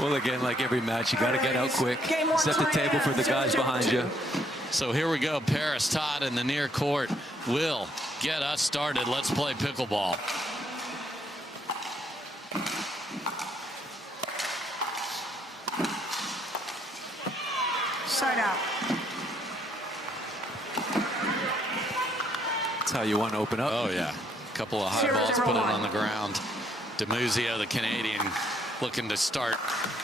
Well, again, like every match, you got to get out quick, set the table for the guys behind you. So here we go. Parris Todd in the near court will get us started. Let's play pickleball. Side out. That's how you want to open up. Oh, yeah. A couple of high balls, put it on the ground. DiMuzio, the Canadian, looking to start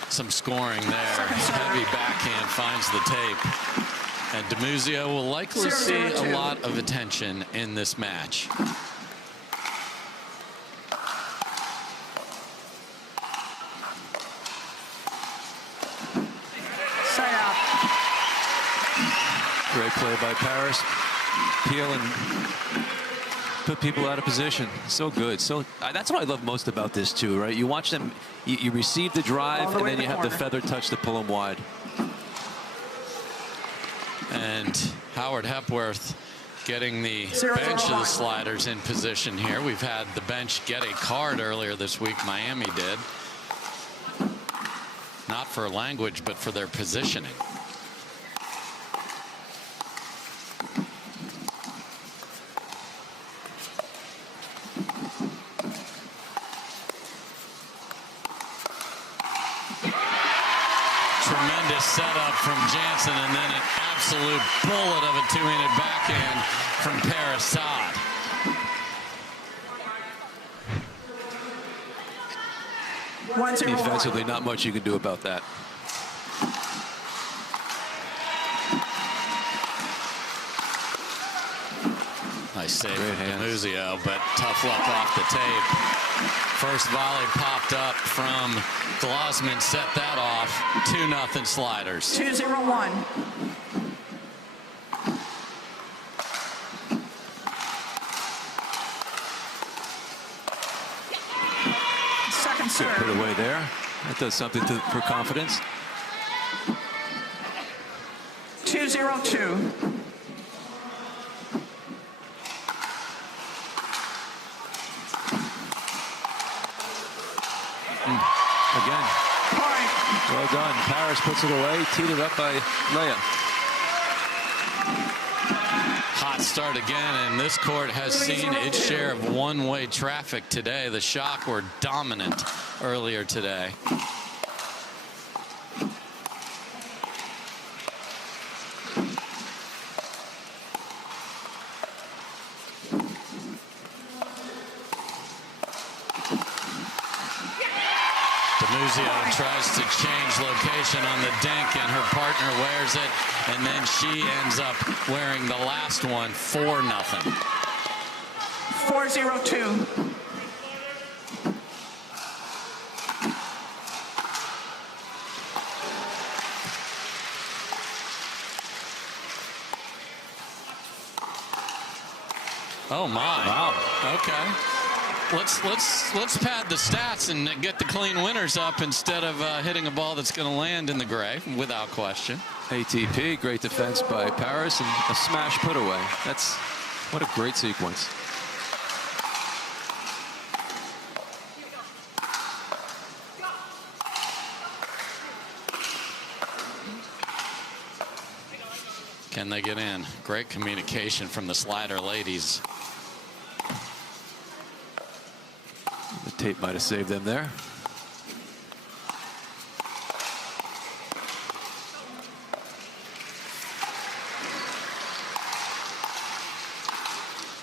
some scoring there. Heavy backhand finds the tape. And DiMuzio will likely see a lot of attention in this match. Side out. Great play by Parris. Peel and put people out of position. So good. So that's what I love most about this too, right? You watch them, you receive the drive, and then you have the feather touch to pull them wide. And Howard Hepworth getting the bench of the sliders in position here. We've had the bench get a card earlier this week. Miami did. Not for language, but for their positioning. Tremendous setup from Jansen, and then an absolute bullet of a two-handed backhand from Parris Todd. Defensively, not much you can do about that. Nice save from DiMuzio, but tough luck off the tape. First volley popped up from Glozman, set that off. 2-0 sliders. 2-0-1. Second serve. Put away there. That does something for confidence. 2-0-2. Again. Well done. Parris puts it away. Teed it up by Lea. Hot start again, and this court has seen its share of one-way traffic today. The Shock were dominant earlier today. DiMuzio tries to change location on the dink, and her partner wears it, and then she ends up wearing the last one. 4-0. 4-0-2. Oh my! Wow. Okay. Let's pad the stats and get the clean winners up instead of hitting a ball that's going to land in the gray, without question. ATP, great defense by Parris, and a smash put away. That's what a great sequence. Can they get in? Great communication from the slider ladies. The tape might have saved them there.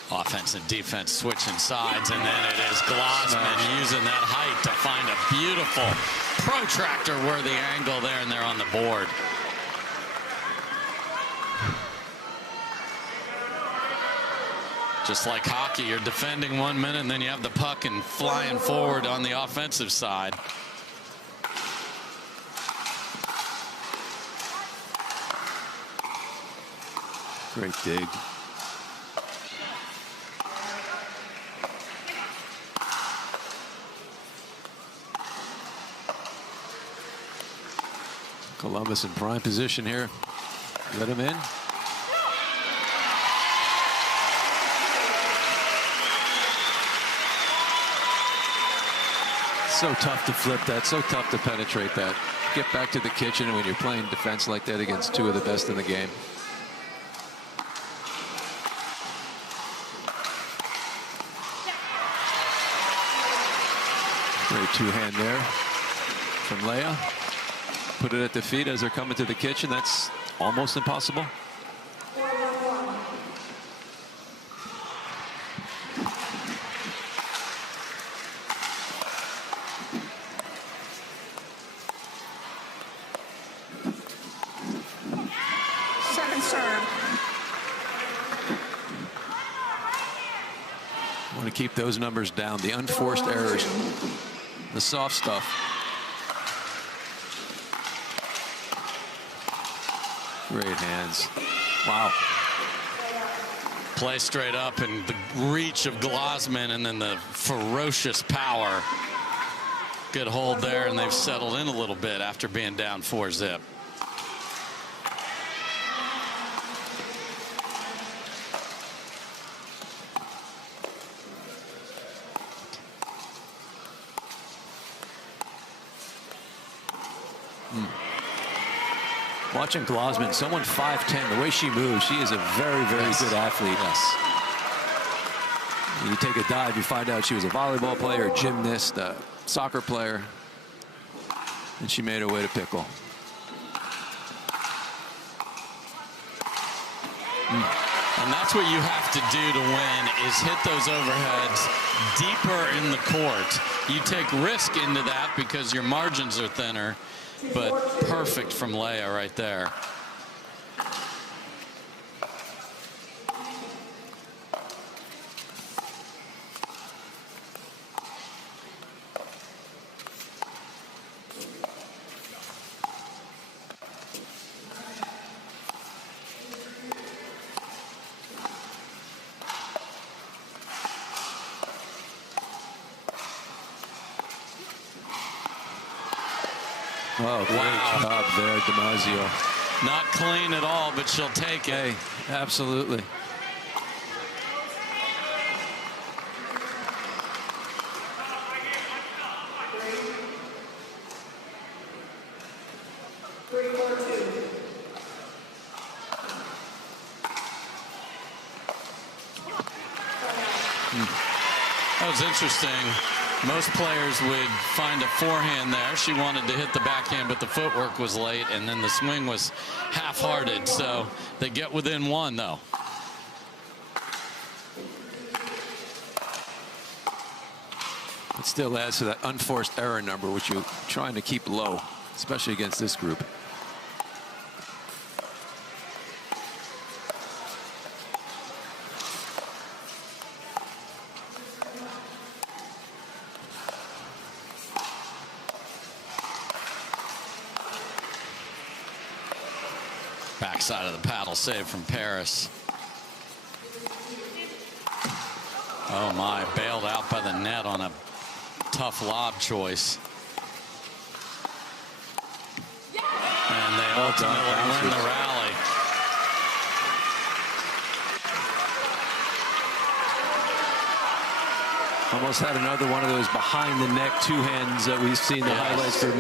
Offense and defense switching sides, and then it is Glozman using that height to find a beautiful protractor-worthy angle there, and they're on the board. Just like hockey, you're defending 1 minute, and then you have the puck and flying forward on the offensive side. Great dig. Columbus in prime position here. Let him in. So tough to flip that, so tough to penetrate that. Get back to the kitchen when you're playing defense like that against two of the best in the game. Great two-hand there from Lea. Put it at the feet as they're coming to the kitchen. That's almost impossible. Second serve. Want to keep those numbers down. The unforced errors. The soft stuff. Great hands. Wow. Play straight up and the reach of Glozman and then the ferocious power. Good hold there, and they've settled in a little bit after being down 4-zip. Watching Glozman, someone 5'10", the way she moves, she is a very, very good athlete. Yes. You take a dive, you find out she was a volleyball player, a gymnast, a soccer player, and she made her way to pickle. And that's what you have to do to win, is hit those overheads deeper in the court. You take risk into that because your margins are thinner, but perfect from Lea right there. Oh, great job there, DiMuzio. Not clean at all, but she'll take it. Hey, absolutely. That was interesting. Most players would find a forehand there. She wanted to hit the backhand, but the footwork was late, and then the swing was half-hearted. So they get within one, though. It still adds to that unforced error number, which you're trying to keep low, especially against this group. Backside of the paddle save from Parris. Oh my, bailed out by the net on a tough lob choice. And they ultimately win the rally. Almost had another one of those behind the neck two hands that we've seen the highlights for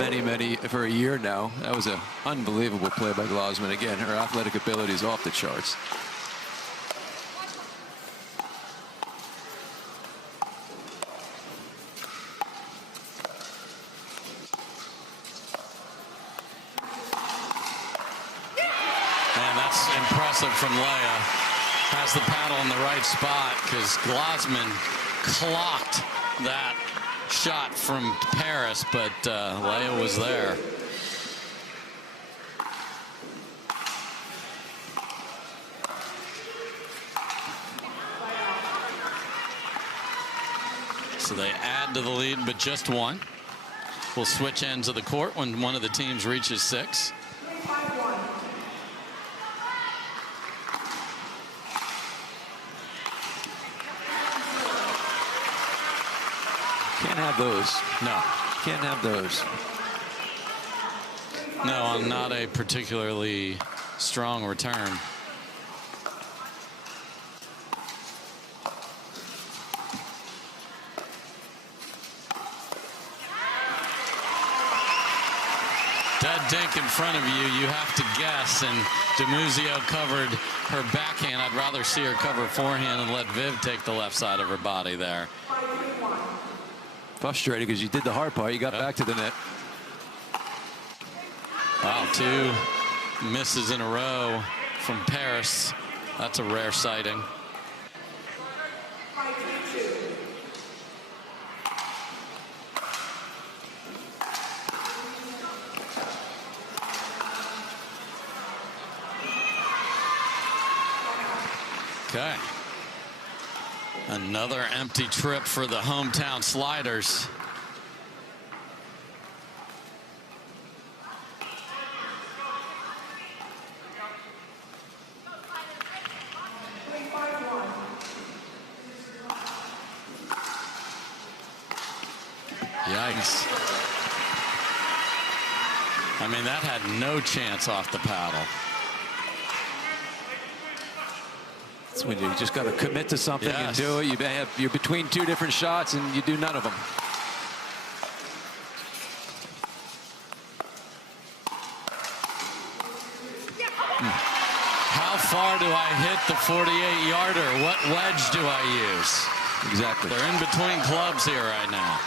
for a year now. That was an unbelievable play by Glozman. Again, her athletic ability is off the charts. And that's impressive from Lea. Has the paddle in the right spot because Glozman clocked that shot from Parris, but Lea was there. So they add to the lead, but just one. We'll switch ends of the court when one of the teams reaches 6. Can't have those. No. Can't have those. No, on not a particularly strong return. dead dink in front of you, you have to guess, and DiMuzio covered her backhand. I'd rather see her cover forehand and let Viv take the left side of her body there. Frustrating because you did the hard part. You got back to the net. Wow, 2 misses in a row from Parris. That's a rare sighting. Okay. Another empty trip for the hometown Sliders. Yikes. I mean, that had no chance off the paddle. That's when you just got to commit to something and do it. You're between 2 different shots and you do none of them. How far do I hit the 48-yarder? What wedge do I use? Exactly. They're in between clubs here right now.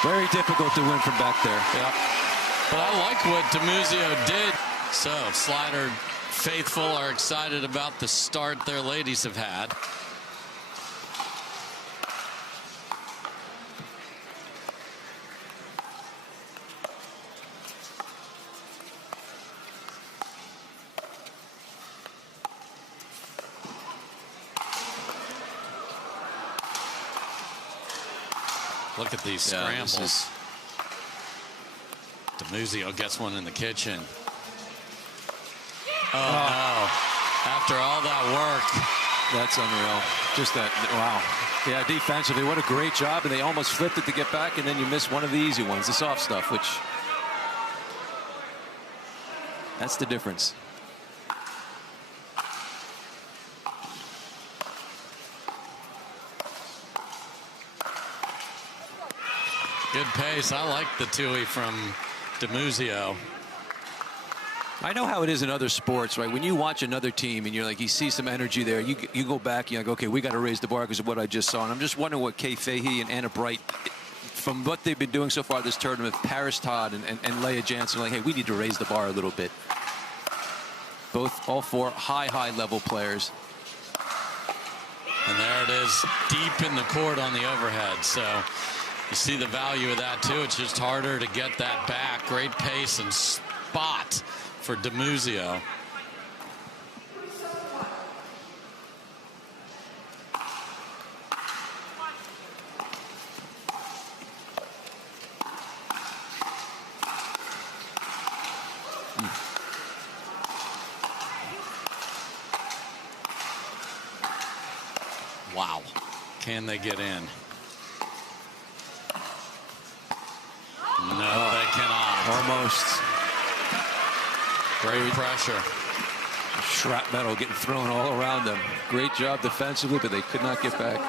Very difficult to win from back there. Yep. But I like what DiMuzio did. So Slider faithful are excited about the start their ladies have had. Look at these scrambles. DiMuzio gets one in the kitchen. Oh, no. After all that work. That's unreal. Just that, wow. Yeah, defensively, what a great job. And they almost flipped it to get back, and then you miss one of the easy ones, the soft stuff, which that's the difference. Good pace. I like the Tui from DiMuzio. I know how it is in other sports, right? When you watch another team and you're like, you see some energy there, you go back, you're like, okay, we got to raise the bar because of what I just saw. And I'm just wondering what Kay Fahey and Anna Bright, from what they've been doing so far this tournament, Parris Todd and Lea Jansen, like, hey, we need to raise the bar a little bit. All 4 high level players. And there it is, deep in the court on the overhead. So you see the value of that too. It's just harder to get that back. Great pace and spot for DiMuzio. Wow. Can they get in? No, they cannot. Almost. Great pressure. Shrapnel getting thrown all around them. Great job defensively, but they could not get back.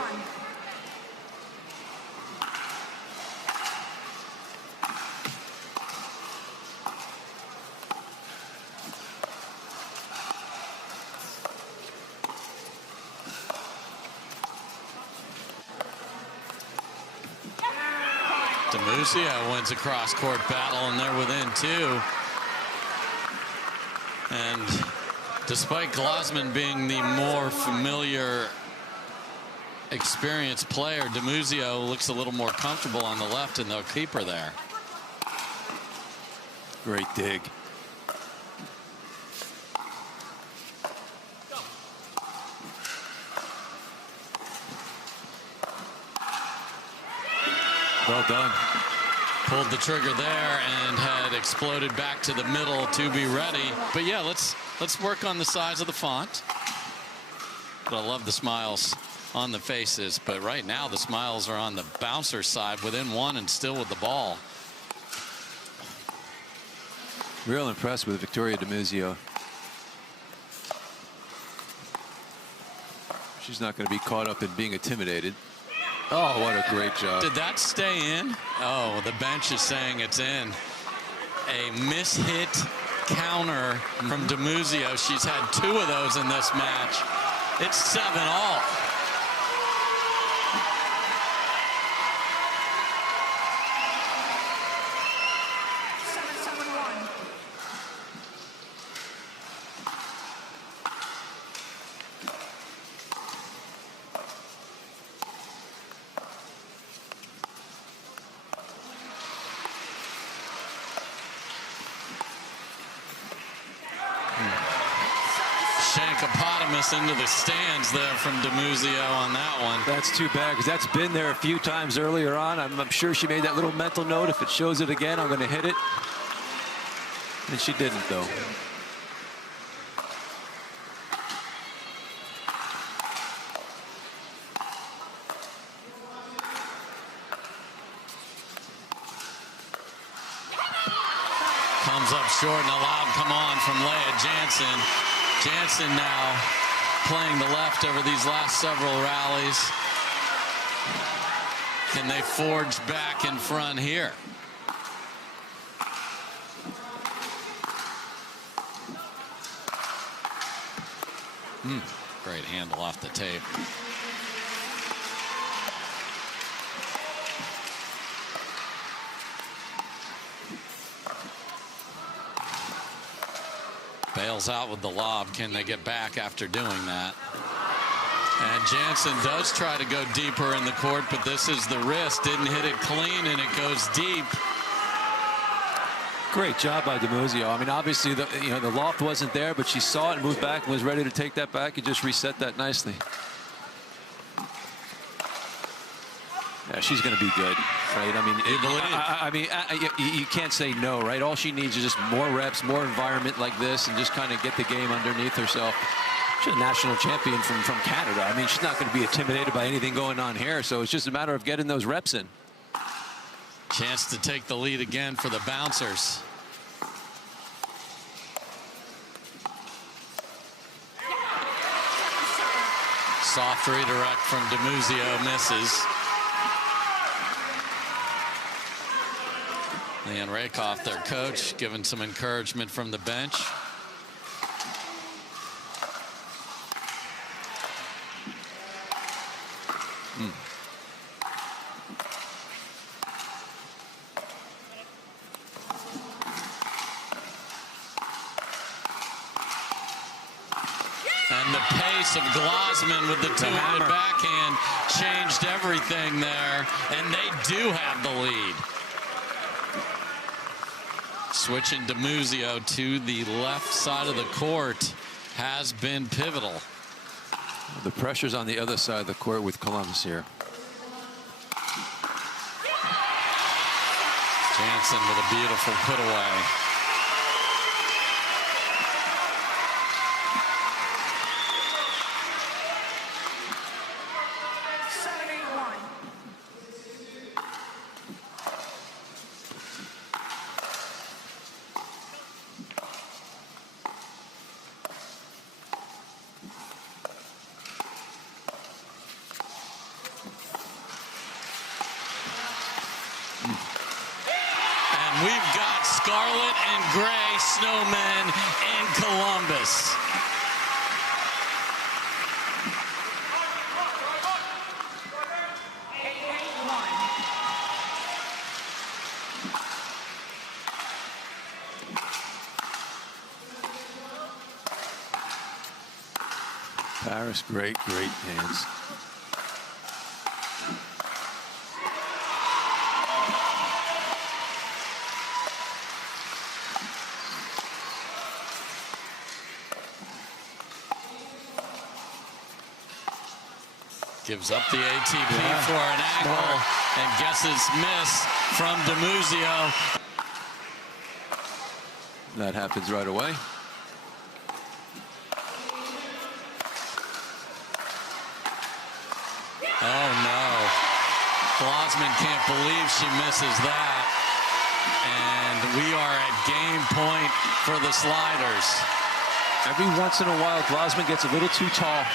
DiMuzio wins a cross-court battle, and they're within 2. And despite Glozman being the more familiar, experienced player, DiMuzio looks a little more comfortable on the left, and they'll keep her there. Great dig. Well done. Pulled the trigger there and had exploded back to the middle to be ready. But yeah, let's work on the size of the font. But I love the smiles on the faces. But right now the smiles are on the bouncer side, within one and still with the ball. Real impressed with Victoria DiMuzio. She's not going to be caught up in being intimidated. Oh, what a great job. Did that stay in? Oh, the bench is saying it's in. A mishit counter from DiMuzio. She's had 2 of those in this match. It's 7-all. Into the stands there from DiMuzio on that one. That's too bad, because that's been there a few times earlier on. I'm sure she made that little mental note. If it shows it again, I'm going to hit it. And she didn't, though. Comes up short and a loud come on from Lea Jansen. Jansen now playing the left over these last several rallies. Can they forge back in front here? Great handle off the tape. Bails out with the lob. Can they get back after doing that? And Jansen does try to go deeper in the court, but this is the wrist. Didn't hit it clean, and it goes deep. Great job by DiMuzio. I mean, obviously, the loft wasn't there, but she saw it and moved back and was ready to take that back. You just reset that nicely. Yeah, she's going to be good, right? I mean, you can't say no, right? All she needs is just more reps, more environment like this, and just kind of get the game underneath herself. She's a national champion from Canada. I mean, she's not going to be intimidated by anything going on here, so it's just a matter of getting those reps in. Chance to take the lead again for the bouncers. Soft redirect from DiMuzio, misses. Leon Rakoff, their coach, giving some encouragement from the bench. And the pace of Glozman with the two-handed backhand changed everything there, and they do have the lead. Switching DiMuzio to the left side of the court has been pivotal. The pressure's on the other side of the court with Columbus here. Jansen with a beautiful put away. We've got scarlet and gray snowmen in Columbus. Parris, great hands. Gives up the ATP for an angle and guesses miss from DiMuzio. That happens right away. Glozman can't believe she misses that. And we are at game point for the sliders. Every once in a while, Glozman gets a little too tall.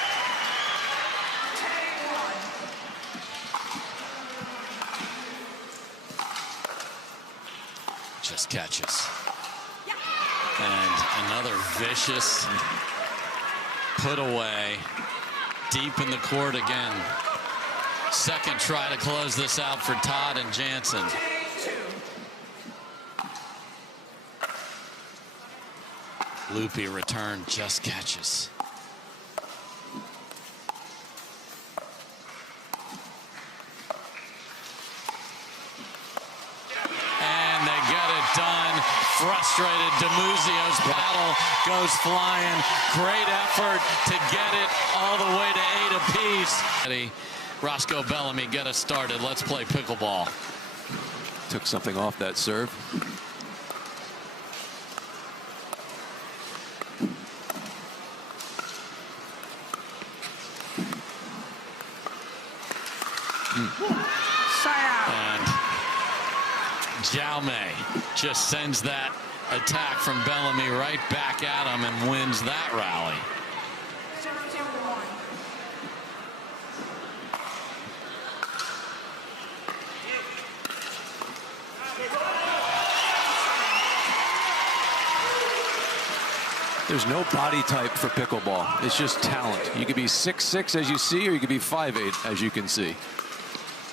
Just catches. And another vicious put away deep in the court again. Second try to close this out for Todd and Jansen. Loopy return, just catches. And they get it done. Frustrated, DiMuzio's paddle goes flying. Great effort to get it all the way to 8 apiece. Roscoe Bellamy, get us started. Let's play pickleball. Took something off that serve. And Jaume just sends that attack from Bellamy right back at him and wins that rally. There's no body type for pickleball. It's just talent. You could be 6'6" as you see, or you could be 5'8" as you can see.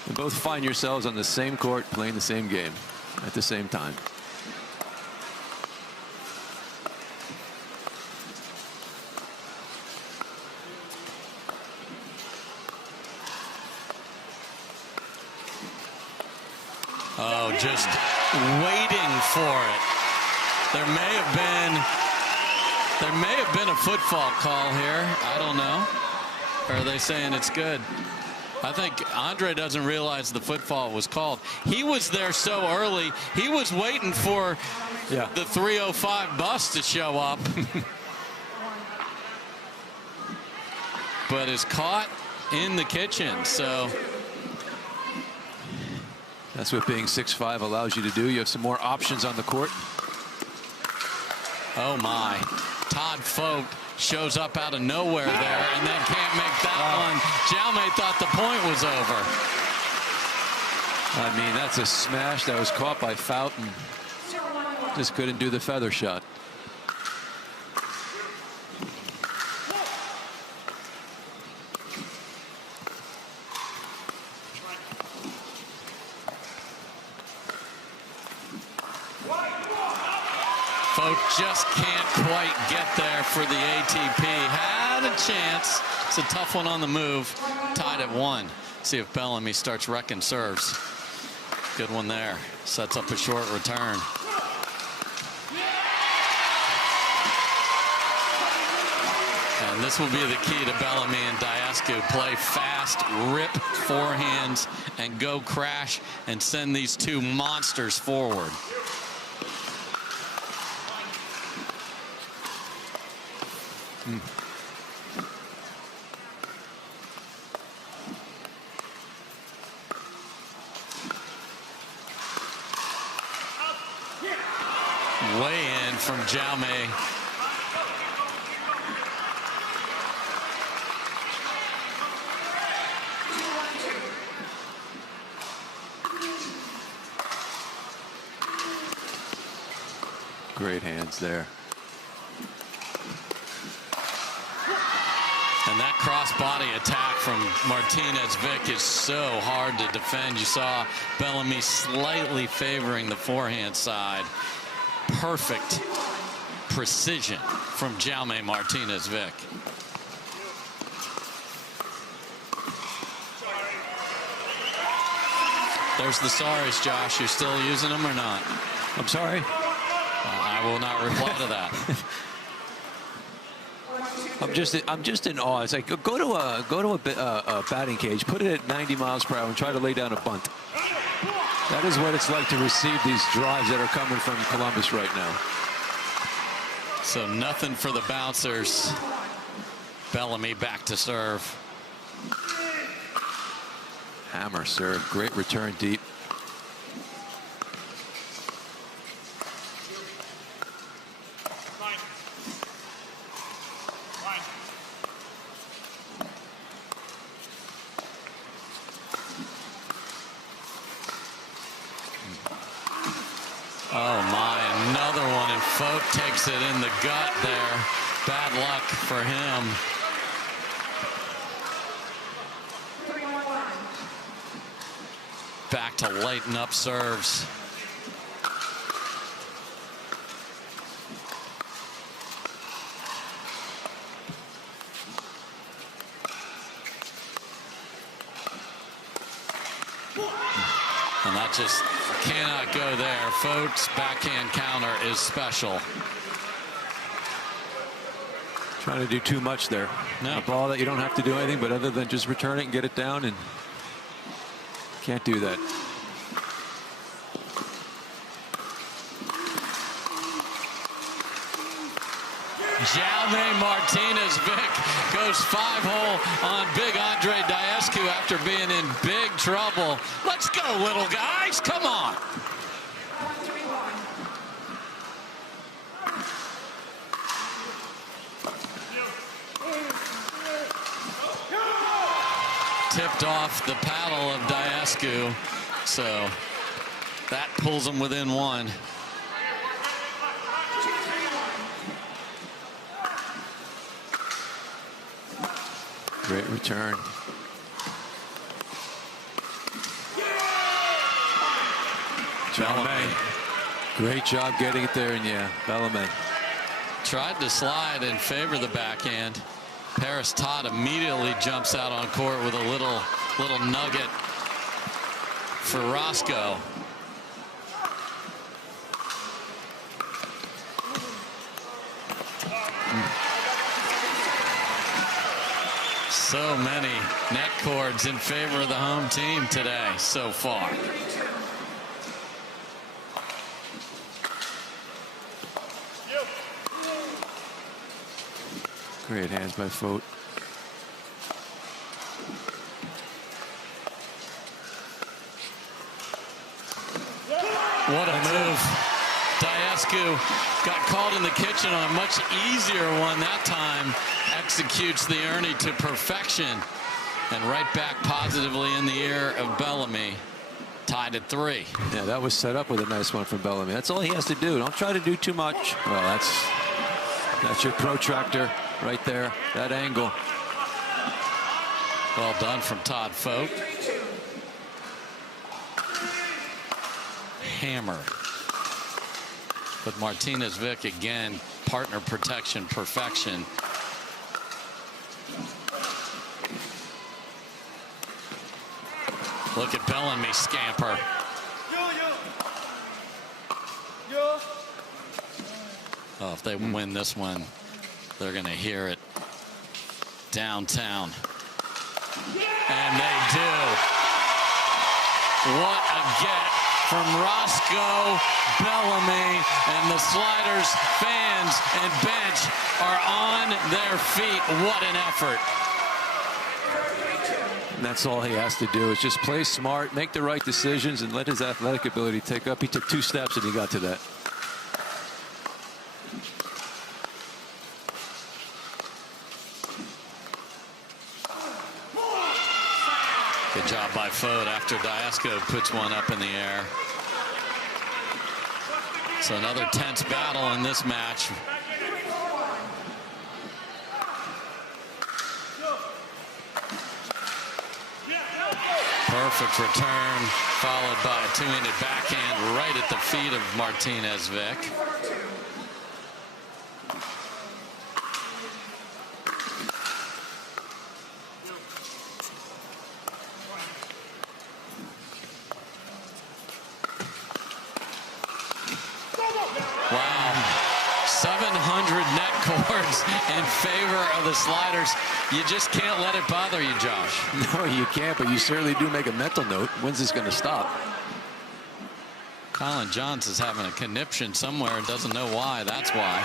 You both find yourselves on the same court playing the same game at the same time. Oh, just waiting for it. There may have been a footfall call here. I don't know. Or are they saying it's good? I think Andrei doesn't realize the footfall was called. He was there so early. He was waiting for the 305 bus to show up. But is caught in the kitchen, so. That's what being 6'5" allows you to do. You have some more options on the court. Oh my. Todd Fought shows up out of nowhere there and then can't make that one. Jaume thought the point was over. I mean, that's a smash that was caught by Fought and just couldn't do the feather shot. Fought just can't quite get there for the ATP. Had a chance. It's a tough one on the move. Tied at 1. See if Bellamy starts wrecking serves. Good one there. Sets up a short return. And this will be the key to Bellamy and Daescu. Play fast, rip forehands, and go crash and send these two monsters forward. Way in from Jaume. Great hands there. And that cross-body attack from Martinez Vich is so hard to defend. You saw Bellamy slightly favoring the forehand side. Perfect precision from Jaume Martinez Vich. There's the sorries, Josh. You still using them or not? I'm sorry. I will not reply to that. I'm just in awe. It's like go to a batting cage, put it at 90 miles per hour, and try to lay down a bunt. That is what it's like to receive these drives that are coming from Columbus right now. So nothing for the bouncers. Bellamy back to serve. Hammer serve. Great return deep. Oh my, another one, and Fought takes it in the gut there. Bad luck for him. Back to lighten up serves. And that just cannot go there. Fought's backhand counter is special. Trying to do too much there. No. A ball that you don't have to do anything but other than just return it and get it down, and can't do that. Jaume Martinez. Vich goes 5-hole on big Andrei Daescu after being in big trouble. Let's go, little guys. Come on. Tipped off the paddle of Daescu, so that pulls him within one. Great return. Bellamy. Great job getting it there, and yeah, Bellamy. Tried to slide in favor of the backhand. Parris Todd immediately jumps out on court with a little nugget for Roscoe. So many net cords in favor of the home team today so far. Great hands by Fought. What a move. Daescu got called in the kitchen on a much easier one that time. Executes the Ernie to perfection. And right back positively in the ear of Bellamy. Tied at 3. Yeah, that was set up with a nice one from Bellamy. That's all he has to do. Don't try to do too much. Well, that's your protractor right there. That angle. Well done from Todd Fought. Hammer. But Martinez Vich again, partner protection perfection. Look at Bellamy scamper. Oh, if they win this one, they're going to hear it downtown. And they do. What a get from Roscoe Bellamy, and the Sliders fans and bench are on their feet. What an effort. And that's all he has to do is just play smart, make the right decisions, and let his athletic ability take up. He took 2 steps and he got to that. Good job by Fought after Daescu puts one up in the air. So another tense battle in this match. Perfect return, followed by a 2-handed backhand right at the feet of Martinez Vich. Wow, 700 net cords in favor of the Sliders. You just can't let it bother you, Josh. No, you can't, but you certainly do make a mental note. When's this going to stop? Colin Johns is having a conniption somewhere and doesn't know why. That's why.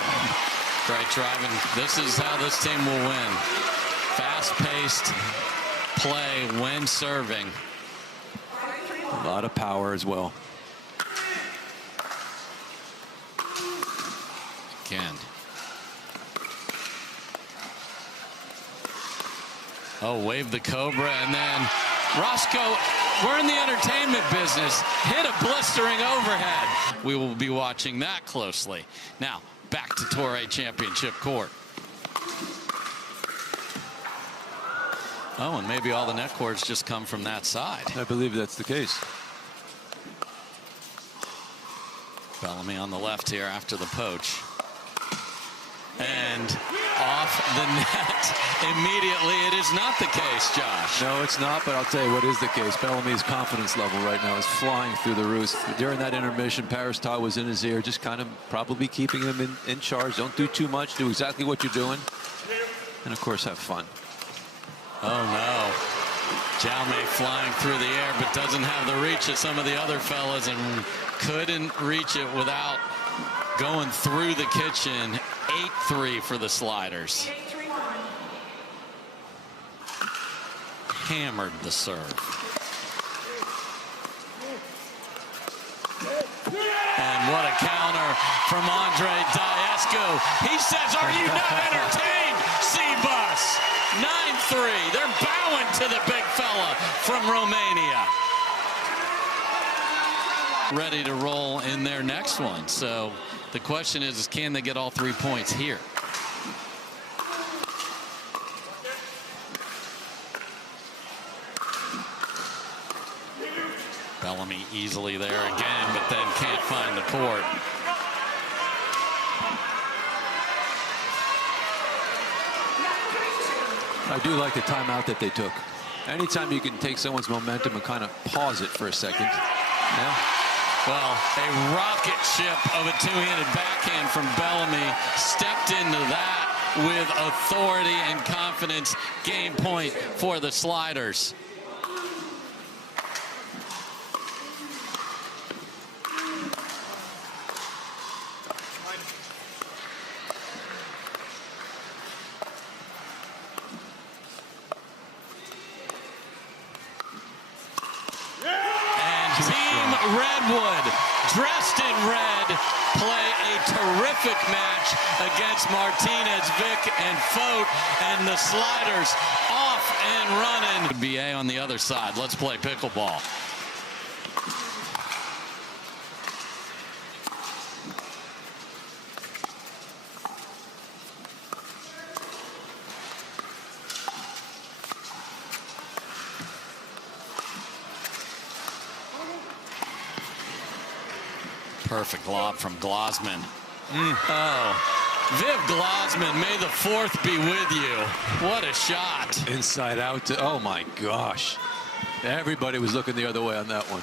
Great driving. This is how this team will win. Fast-paced play when serving. A lot of power as well. Again. Oh, wave the Cobra, and then Roscoe, we're in the entertainment business, hit a blistering overhead. We will be watching that closely. Now, back to Torrey Championship Court. Oh, and maybe all the net cords just come from that side. I believe that's the case. Bellamy on the left here after the poach. And off the net immediately. It is not the case, Josh. No, it's not, but I'll tell you what is the case. Bellamy's confidence level right now is flying through the roof. During that intermission, Parris Todd was in his ear, just kind of probably keeping him in charge. Don't do too much. Do exactly what you're doing. And, of course, have fun. Oh, no. Jaume flying through the air, but doesn't have the reach of some of the other fellas and couldn't reach it without going through the kitchen. 8-3 for the sliders. Hammered the serve. And what a counter from Andrei Daescu. He says, are you not entertained, C-Bus? 9-3. They're bowing to the big fella from Romania. Ready to roll in their next one. So the question is can they get all 3 points here? Bellamy easily there again, but then can't find the court. I do like the timeout that they took. Anytime you can take someone's momentum and kind of pause it for a second. Yeah. Well, a rocket ship of a two-handed backhand from Bellamy stepped into that with authority and confidence. Game point for the sliders. Redwood, dressed in red, play a terrific match against Martinez, Vich, and Fought, and the sliders off and running. BA on the other side. Let's play pickleball. Perfect lob from Glozman. Oh, Viv Glozman, may the 4th be with you. What a shot. Inside out. Oh, my gosh. Everybody was looking the other way on that one.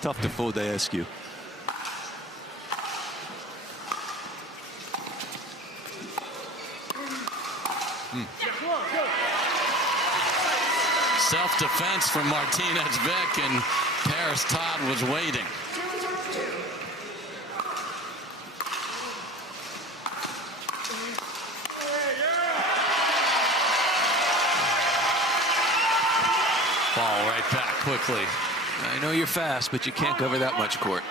Tough to fool Daescu. Self-defense from Martinez, Vich, and Parris Todd was waiting. Ball right back quickly. I know you're fast, but you can't cover that much court.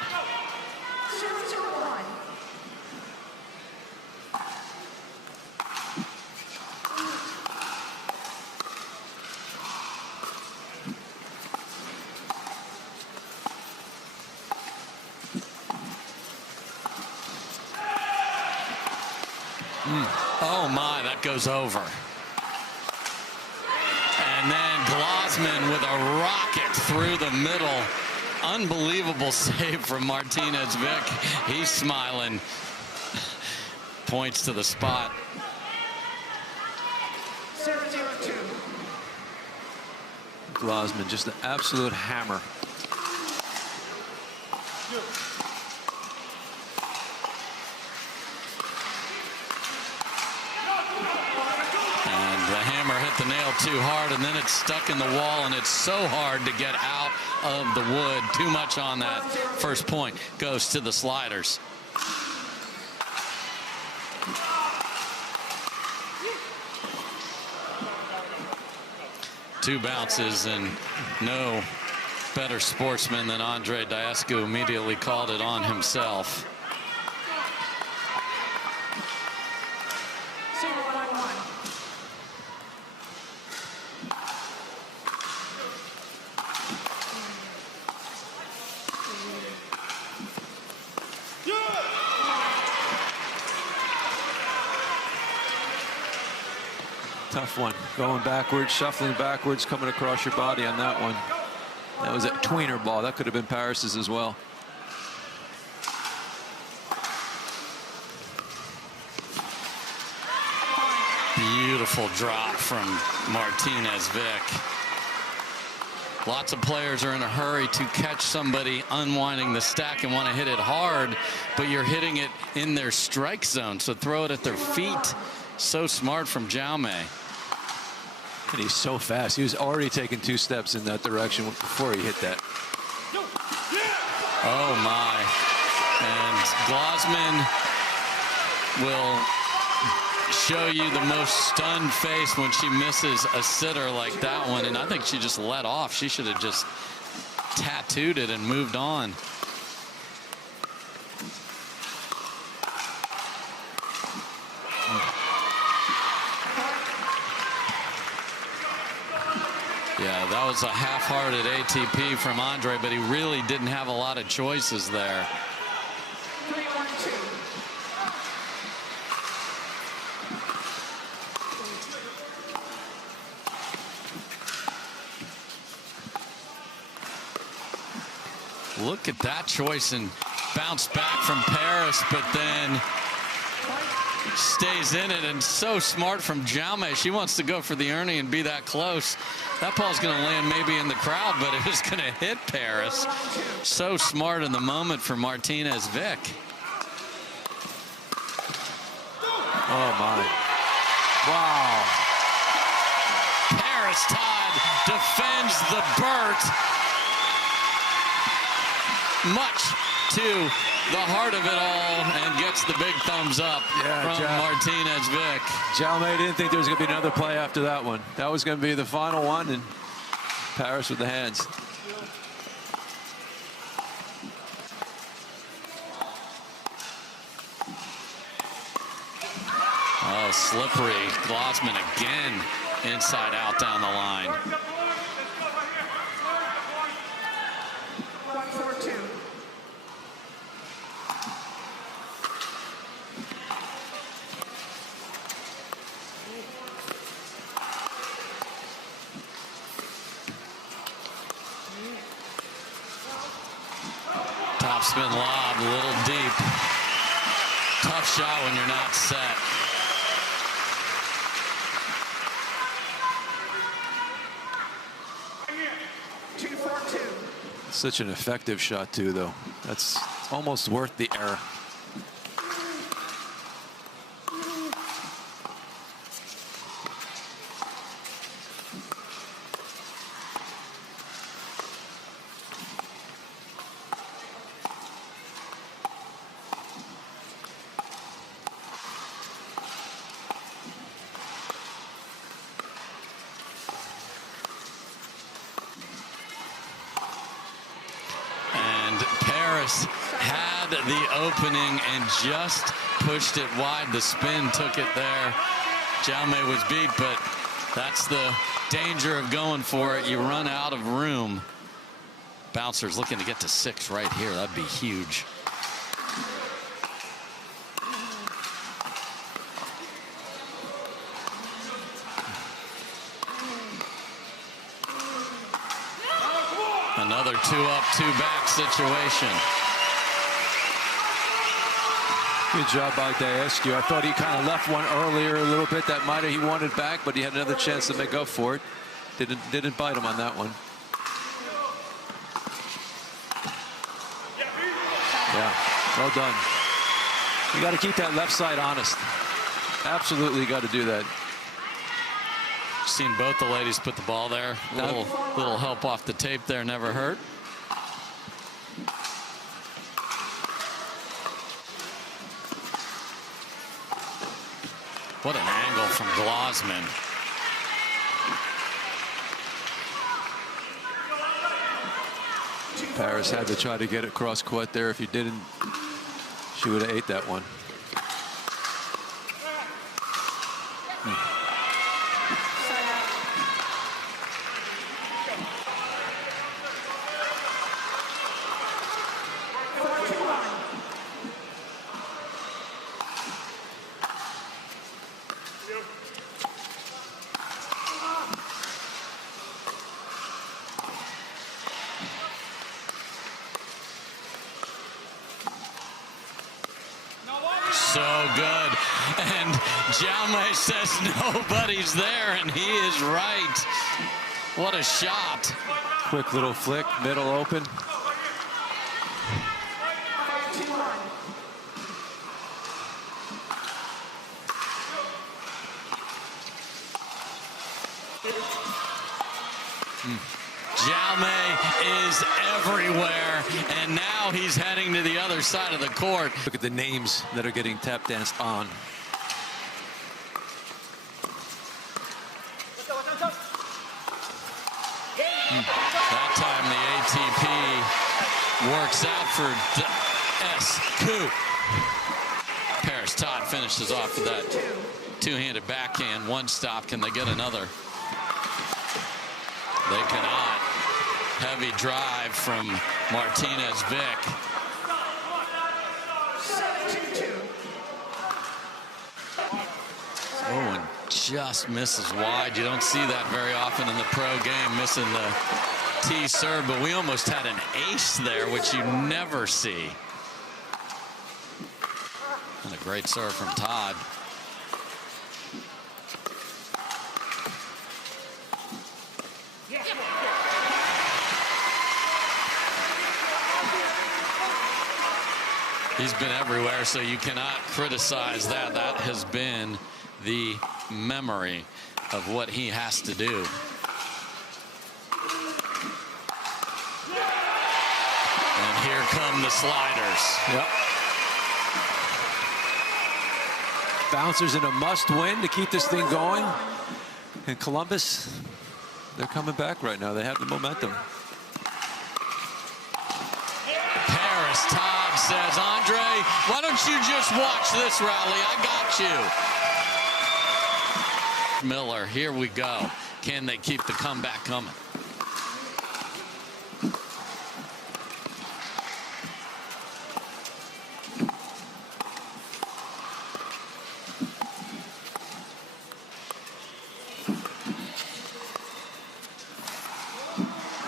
Oh my, that goes over. And then Glozman with a rocket through the middle. Unbelievable save from Martinez, Vich. He's smiling. Points to the spot. 0-0-2. Glozman, just an absolute hammer. Hit the nail too hard, and then it's stuck in the wall, and it's so hard to get out of the wood. Too much on that. First point goes to the sliders. 2 bounces, and no better sportsman than Andrei Daescu immediately called it on himself. Tough one. Going backwards, shuffling backwards, coming across your body on that one. That was a tweener ball. That could have been Parris's as well. Beautiful drop from Martinez Vich. Lots of players are in a hurry to catch somebody unwinding the stack and want to hit it hard, but you're hitting it in their strike zone, so throw it at their feet. So smart from Jaume. And he's so fast. He was already taking 2 steps in that direction before he hit that. Oh my. And Glozman will show you the most stunned face when she misses a sitter like that one. And I think she just let off. She should have just tattooed it and moved on. Yeah, that was a half-hearted ATP from Andrei, but he really didn't have a lot of choices there. 3-1-2. Look at that choice, and bounce back from Parris, but then stays in it, and so smart from Jaume. She wants to go for the Ernie and be that close. That ball's going to land maybe in the crowd, but it was going to hit Parris. So smart in the moment for Martinez Vich. Oh my. Wow. Parris Todd defends the Burt. Much to the heart of it all, and gets the big thumbs up from Martinez Vich. Jaume didn't think there was going to be another play after that one. That was going to be the final one, and Parris with the hands. Oh, slippery. Glozman again inside out down the line. 1-4-2. Topspin lob, a little deep. Tough shot when you're not set. Such an effective shot too, though. That's almost worth the error. Had the opening and just pushed it wide. The spin took it there. Jaume was beat, but that's the danger of going for it. You run out of room. Bouncer's looking to get to 6 right here. That'd be huge. Another 2 up, 2 back situation. Good job by Daescu. I thought he kind of left one earlier a little bit. That might have he wanted back, but he had another chance to make up for it. Didn't bite him on that one. Yeah, well done. You got to keep that left side honest. Absolutely got to do that. Seen both the ladies put the ball there. Little help off the tape there never hurt. What an angle from Glozman. Parris had to try to get it cross court there. If he didn't, she would have ate that one. So good. And Jaume says nobody's there, and he is right. What a shot. Quick little flick, middle open. Jaume is everywhere, and now he's heading to the other side of the court. Look at the names that are getting tap danced on. That time the ATP works out for Daescu. Parris Todd finishes off with that two-handed backhand. One stop. Can they get another? They cannot. Heavy drive from Martinez. Vich. Owen just misses wide. You don't see that very often in the pro game, missing the tee serve, but we almost had an ace there, which you never see. And a great serve from Todd. He's been everywhere, so you cannot criticize that. That has been the memory of what he has to do. And here come the sliders. Yep. Bouncers in a must-win to keep this thing going. And Columbus, they're coming back right now. They have the momentum. Parris Todd says, Andrei, why don't you just watch this rally? I got you. Miller, here we go. Can they keep the comeback coming?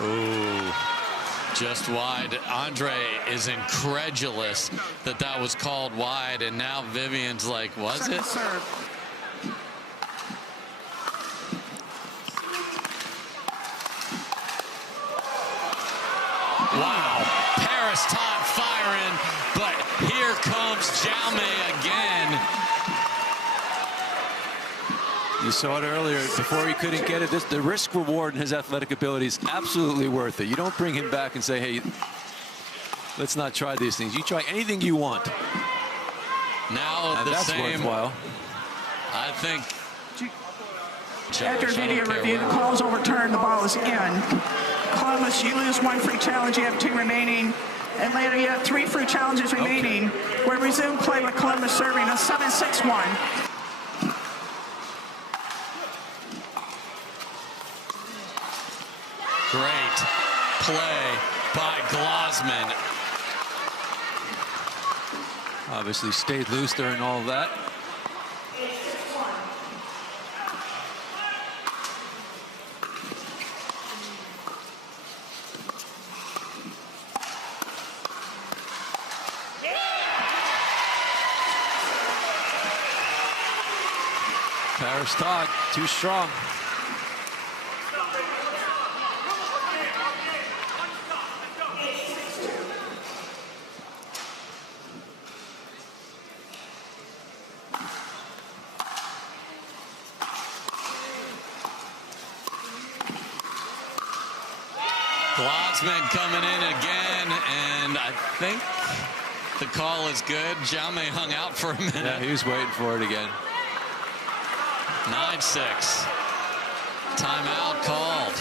Ooh, just wide. Andrei is incredulous that that was called wide, and now Vivian's like, was it? Wow, Parris Todd firing, but here comes Jaume again. You saw it earlier before he couldn't get it. The risk reward in his athletic ability is absolutely worth it. You don't bring him back and say, hey, let's not try these things. You try anything you want. Now and the that's same. worthwhile. I think. After video review, the call is overturned. The ball is in. Columbus, you lose one free challenge. You have 2 remaining. Atlanta, you have 3 free challenges remaining. Okay. We'll resume play with Columbus serving a 7-6-1. Great play by Glozman. Obviously stayed loose during all of that. Parris Todd, too strong. Glozman coming in again, and I think the call is good. Jaume hung out for a minute. Yeah, he was waiting for it again. 9-6. Timeout called.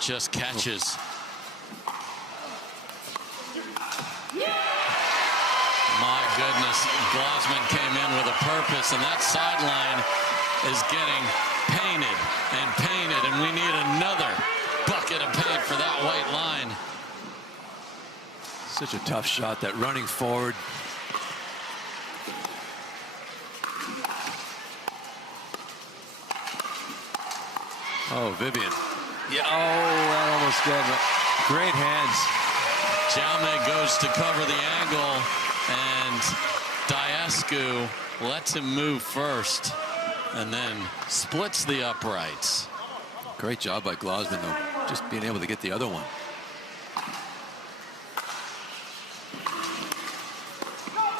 Just catches. My goodness, Glozman came in with a purpose, and that sideline is getting painted and painted, and we need another bucket of paint for that white line. Such a tough shot, that running forward. Oh, Vivian. Yeah, oh, that almost got it. Great hands. Jaume goes to cover the angle, and Daescu lets him move first and then splits the uprights. Great job by Glozman, though, just being able to get the other one.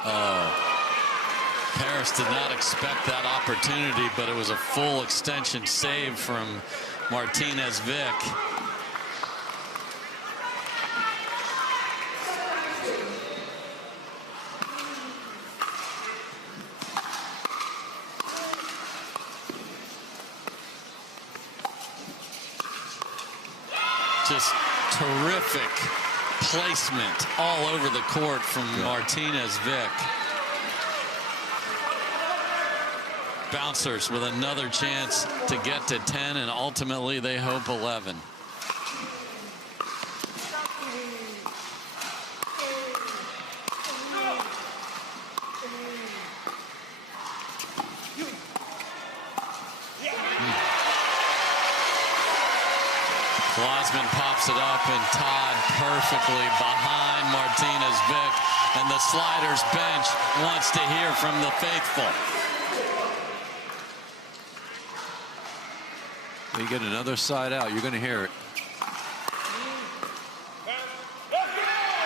Oh, Parris did not expect that opportunity, but it was a full extension save from Martinez Vich. Just terrific placement all over the court from Martinez Vich. Bouncers with another chance to get to 10, and ultimately they hope 11. Glozman pops it up, and Todd perfectly behind Martinez Vich, and the Sliders bench wants to hear from the faithful. You get another side out, you're going to hear it.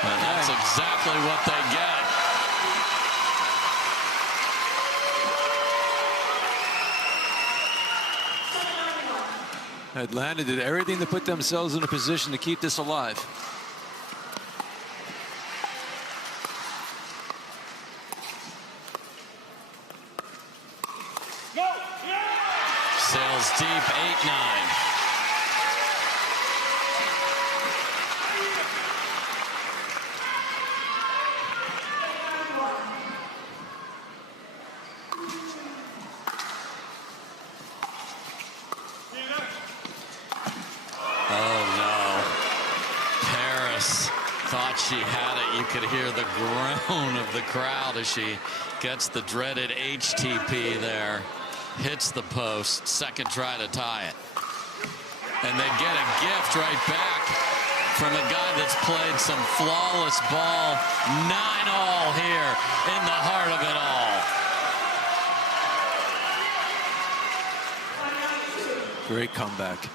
And that's exactly what they get. Atlanta did everything to put themselves in a position to keep this alive. Sails deep, 8-9. She had it. You could hear the groan of the crowd as she gets the dreaded HTP there. Hits the post. Second try to tie it. And they get a gift right back from a guy that's played some flawless ball. 9-all here in the heart of it all. Great comeback.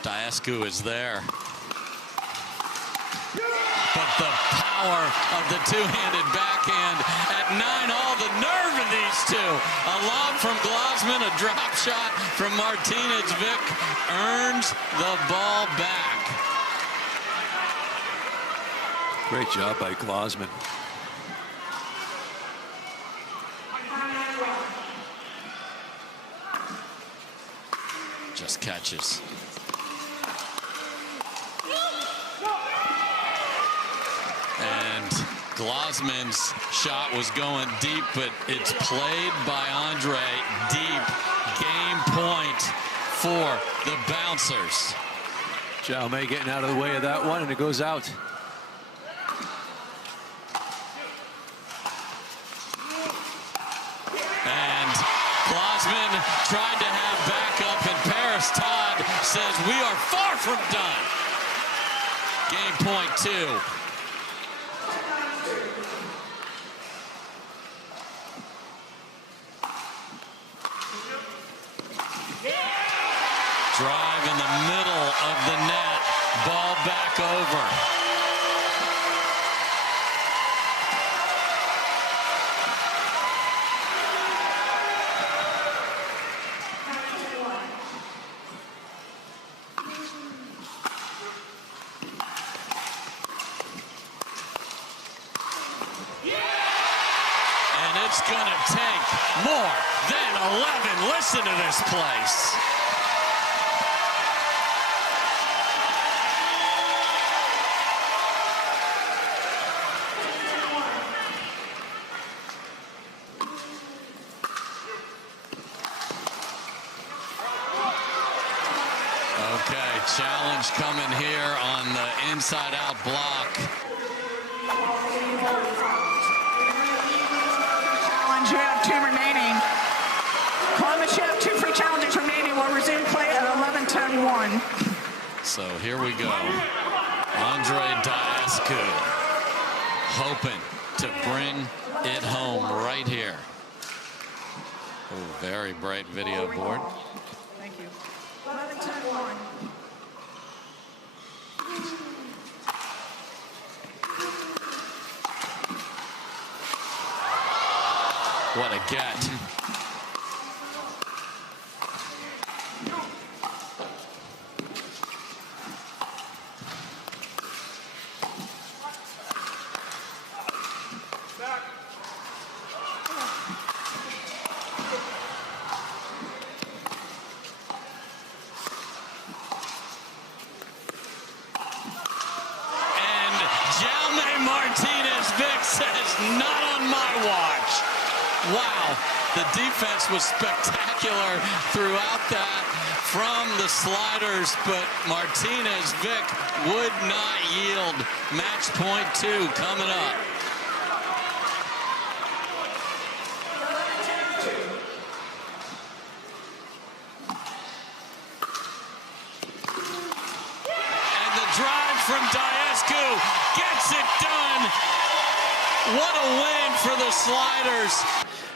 Daescu is there. But the power of the two-handed backhand at 9-all, the nerve of these two. A lob from Glozman, a drop shot from Martinez Vich earns the ball back. Great job by Glozman. Just catches. And Glozman's shot was going deep, but it's played by Andrei deep. Game point for the Bouncers. Jaume getting out of the way of that one, and it goes out. And Glozman tried to have backup, and Parris Todd says we are far from done. Game point 2. Drive in the middle of the net. Ball back over. 11. Listen to this place. Okay, challenge coming here on the inside-out block. Challenge, you have 2 remaining. Columbus, you have 2 free challenges remaining. We'll resume play at 11:10:1. So here we go. Andrei Daescu hoping to bring it home right here. Oh, very bright video board. Thank you. 11:10:1. What a get. And Jaume Martinez Vich says, not on my watch. Wow, the defense was spectacular throughout that from the sliders, but Martinez Vich would not yield. Match point 2 coming up. And the drive from Daescu gets it done. What a win for the sliders.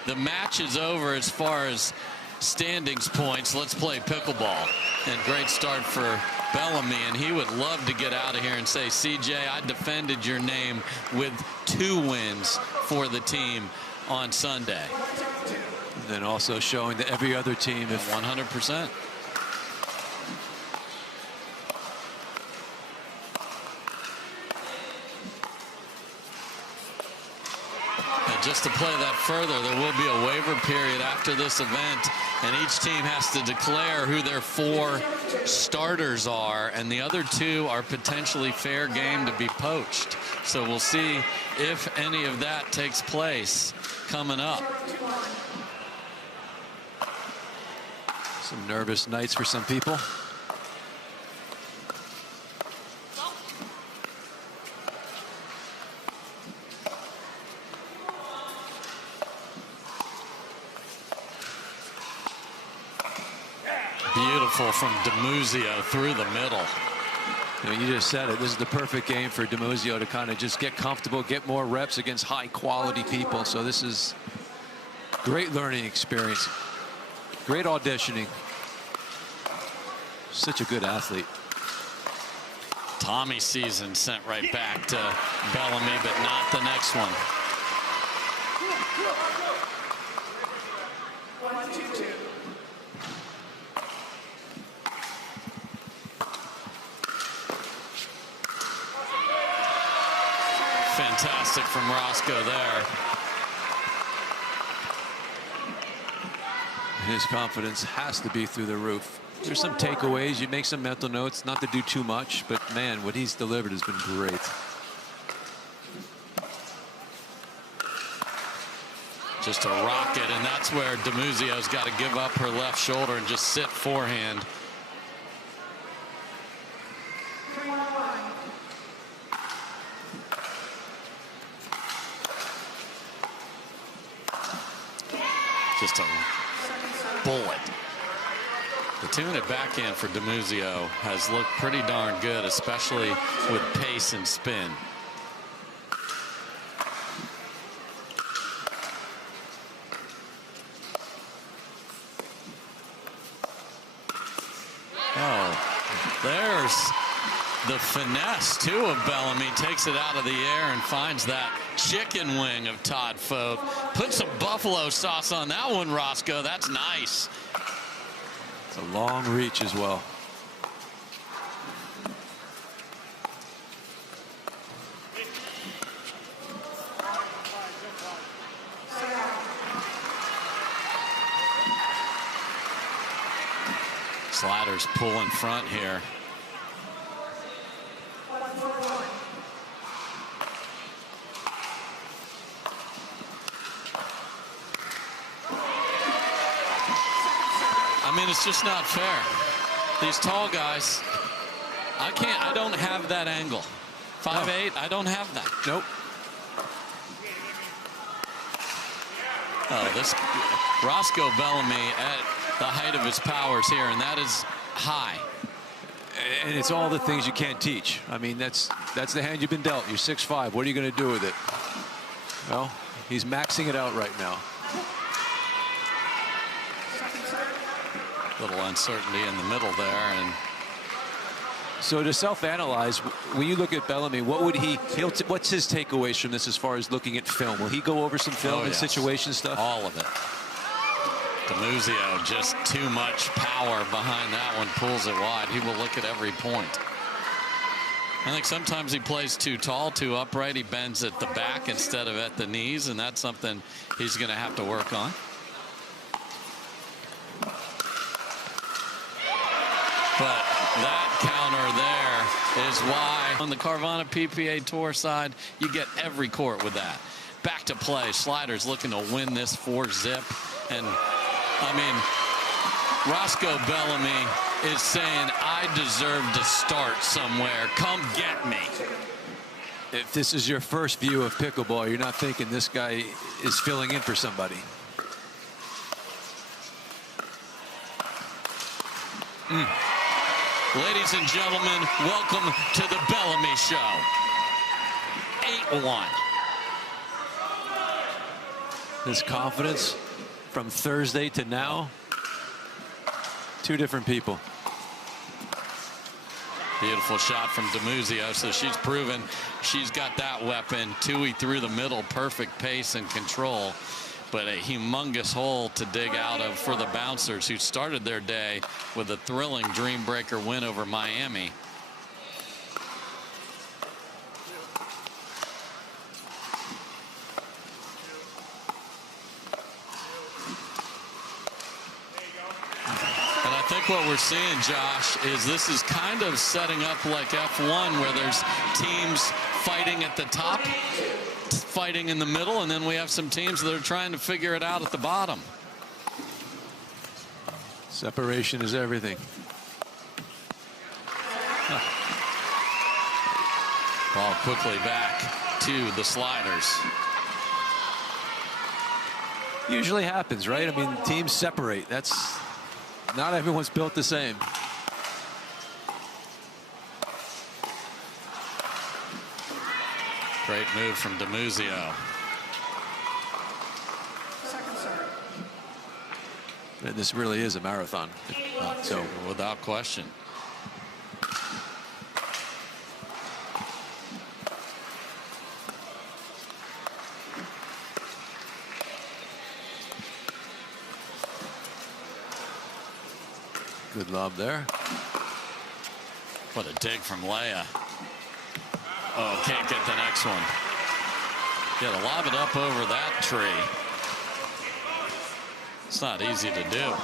The match is over as far as standings points. Let's play pickleball. And great start for Bellamy, and he would love to get out of here and say, CJ, I defended your name with 2 wins for the team on Sunday. And then also showing that every other team, if 100%. Just to play that further, there will be a waiver period after this event, and each team has to declare who their 4 starters are, and the other 2 are potentially fair game to be poached. So we'll see if any of that takes place coming up. some nervous nights for some people. Beautiful from DiMuzio through the middle. You know, you just said it. This is the perfect game for DiMuzio to kind of just get comfortable, get more reps against high-quality people. So this is great learning experience. Great auditioning. Such a good athlete. Tommy's season sent right back to Bellamy, but not the next one. 1-2-2. Fantastic from Roscoe there. His confidence has to be through the roof. There's some takeaways. You make some mental notes, not to do too much, but man, what he's delivered has been great. Just a rocket, and that's where DiMuzio's got to give up her left shoulder and just sit forehand. Just a bullet. The two-minute backhand for DiMuzio has looked pretty darn good, especially with pace and spin. Oh, there's the finesse, too, of Bellamy. Takes it out of the air and finds that chicken wing of Todd Fought. Put some buffalo sauce on that one, Roscoe. That's nice. It's a long reach as well. Sliders pull in front here. I mean, it's just not fair. These tall guys, I don't have that angle. 5'8", I don't have that. Nope. Oh, this Roscoe Bellamy at the height of his powers here, and that is high. And it's all the things you can't teach. I mean, that's the hand you've been dealt. You're 6'5". What are you going to do with it? Well, he's maxing it out right now. Little uncertainty in the middle there, and so to self-analyze, when you look at Bellamy, what would what's his takeaways from this as far as looking at film? Will he go over some film and situation stuff? All of it. DiMuzio, just too much power behind that one, pulls it wide. He will look at every point. I think sometimes he plays too tall, too upright. He bends at the back instead of at the knees, and that's something he's going to have to work on. But that counter there is why on the Carvana PPA Tour side, you get every court with that. Back to play. Sliders looking to win this 4-zip. And, I mean, Roscoe Bellamy is saying, I deserve to start somewhere. Come get me. If this is your first view of pickleball, you're not thinking this guy is filling in for somebody. Ladies and gentlemen, welcome to the Bellamy Show. 8-1. His confidence from Thursday to now, two different people. Beautiful shot from DiMuzio, so she's proven she's got that weapon. Tui through the middle, perfect pace and control, but a humongous hole to dig out of for the bouncers who started their day with a thrilling dream breaker win over Miami. And I think what we're seeing, Josh, is this is kind of setting up like F1, where there's teams fighting at the top, fighting in the middle, and then we have some teams that are trying to figure it out at the bottom. Separation is everything. Ball quickly back to the Sliders. Usually happens, right? I mean, teams separate. That's not everyone's built the same. Great move from DiMuzio. And this really is a marathon. So without question. Good lob there. What a dig from Lea. Oh, can't get the next one. Yeah, to lob it up over that tree. It's not easy to do.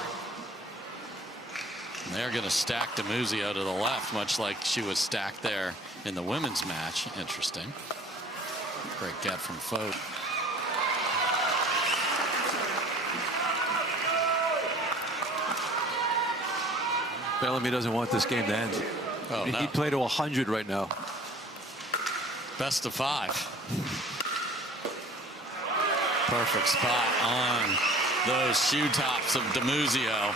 And they're going to stack DiMuzio to the left, much like she was stacked there in the women's match. Interesting. Great get from Fought. Bellamy doesn't want this game to end. Oh, no. He'd play to 100 right now. Best of 5. Perfect spot on those shoe tops of DiMuzio.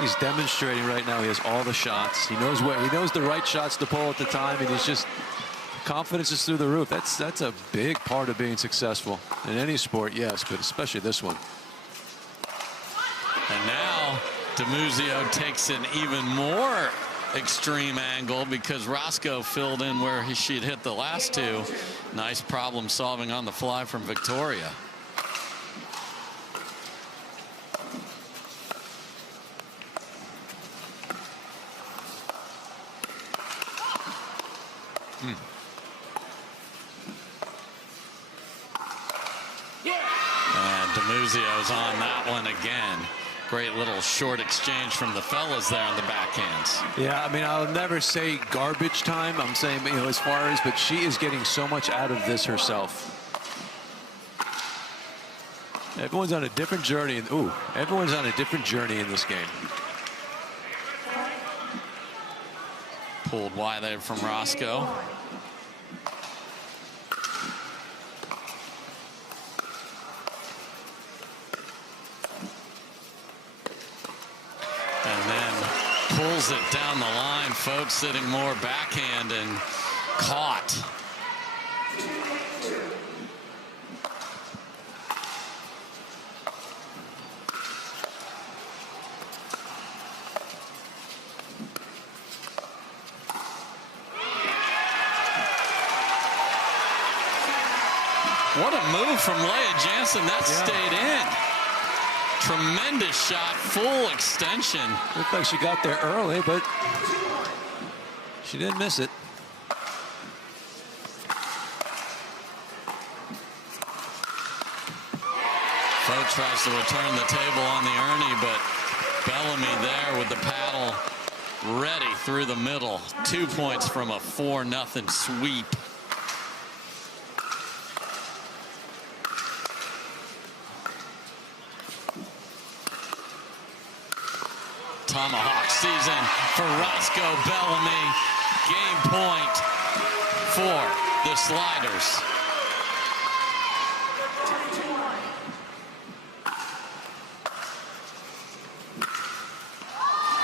He's demonstrating right now. He has all the shots. He knows where. He knows the right shots to pull at the time, and he's just confidence is through the roof. That's a big part of being successful in any sport, yes, but especially this one. And now DiMuzio takes an even more extreme angle because Roscoe filled in where she'd hit the last two. Nice problem solving on the fly from Victoria. And DiMuzio's on that one again. Great little short exchange from the fellas there on the backhands. Yeah, I mean, I'll never say garbage time. I'm saying, you know, as far as, but she is getting so much out of this herself. Everyone's on a different journey. Ooh, everyone's on a different journey in this game. Pulled wide there from Roscoe. And then pulls it down the line, folks, sitting more backhand and caught. What a move from Lea Jansen. That stayed in. Tremendous shot, full extension. Looked like she got there early, but she didn't miss it. Fought tries to return the table on the Ernie, but Bellamy there with the paddle ready through the middle. 2 points from a 4-0 sweep. Tomahawk season for Roscoe Bellamy. Game point for the Sliders.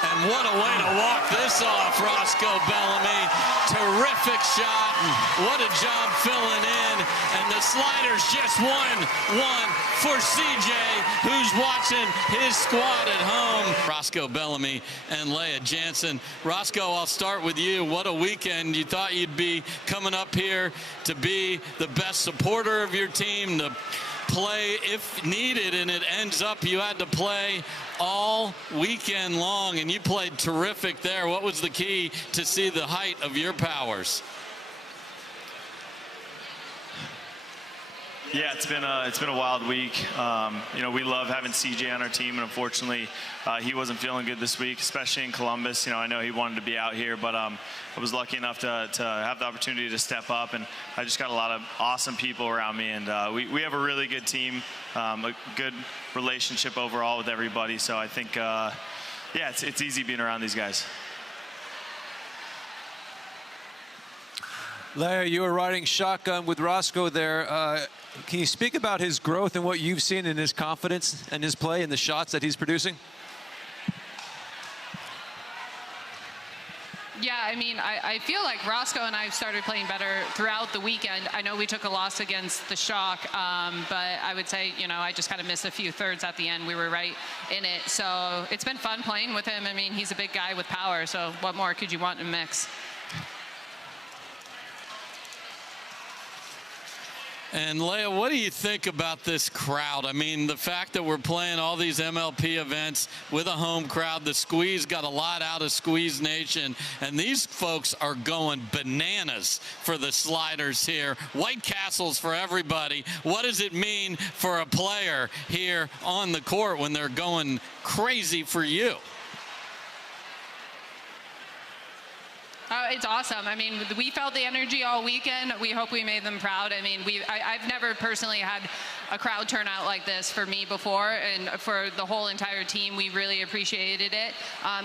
And what a way to walk this off, Roscoe Bellamy. Terrific shot. What a job filling in. And the Sliders just won one for CJ, who's watching his squad at home. Roscoe Bellamy and Lea Jansen. Roscoe, I'll start with you. What a weekend. You thought you'd be coming up here to be the best supporter of your team, to play if needed, and it ends up you had to play all weekend long, and you played terrific there. What was the key to see the height of your powers? Yeah, it's been a wild week. You know, we love having CJ on our team, and unfortunately, he wasn't feeling good this week, especially in Columbus. You know, I know he wanted to be out here, but I was lucky enough to have the opportunity to step up, and I just got a lot of awesome people around me, and we have a really good team, a good relationship overall with everybody. So I think, yeah, it's easy being around these guys. Lea, you were riding shotgun with Roscoe there. Can you speak about his growth and what you've seen in his confidence and his play and the shots that he's producing? Yeah, I mean, I feel like Roscoe and I started playing better throughout the weekend. I know we took a loss against the Shock, but I would say, you know, I just kind of missed a few thirds at the end. We were right in it. So it's been fun playing with him. I mean, he's a big guy with power, so what more could you want in a mix? And Lea, what do you think about this crowd? I mean, the fact that we're playing all these MLP events with a home crowd, the Squeeze got a lot out of Squeeze Nation, and these folks are going bananas for the Sliders here. White Castles for everybody. What does it mean for a player here on the court when they're going crazy for you? It's awesome. I mean, we felt the energy all weekend. We hope we made them proud. I mean, I've never personally had a crowd turnout like this for me before, and for the whole entire team, we really appreciated it.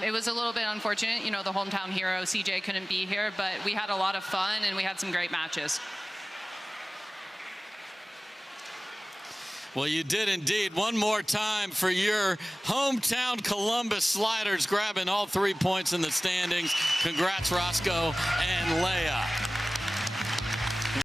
It was a little bit unfortunate, you know, the hometown hero, CJ, couldn't be here, but we had a lot of fun, and we had some great matches. Well, you did indeed. One more time for your hometown Columbus Sliders, grabbing all 3 points in the standings. Congrats, Roscoe and Lea.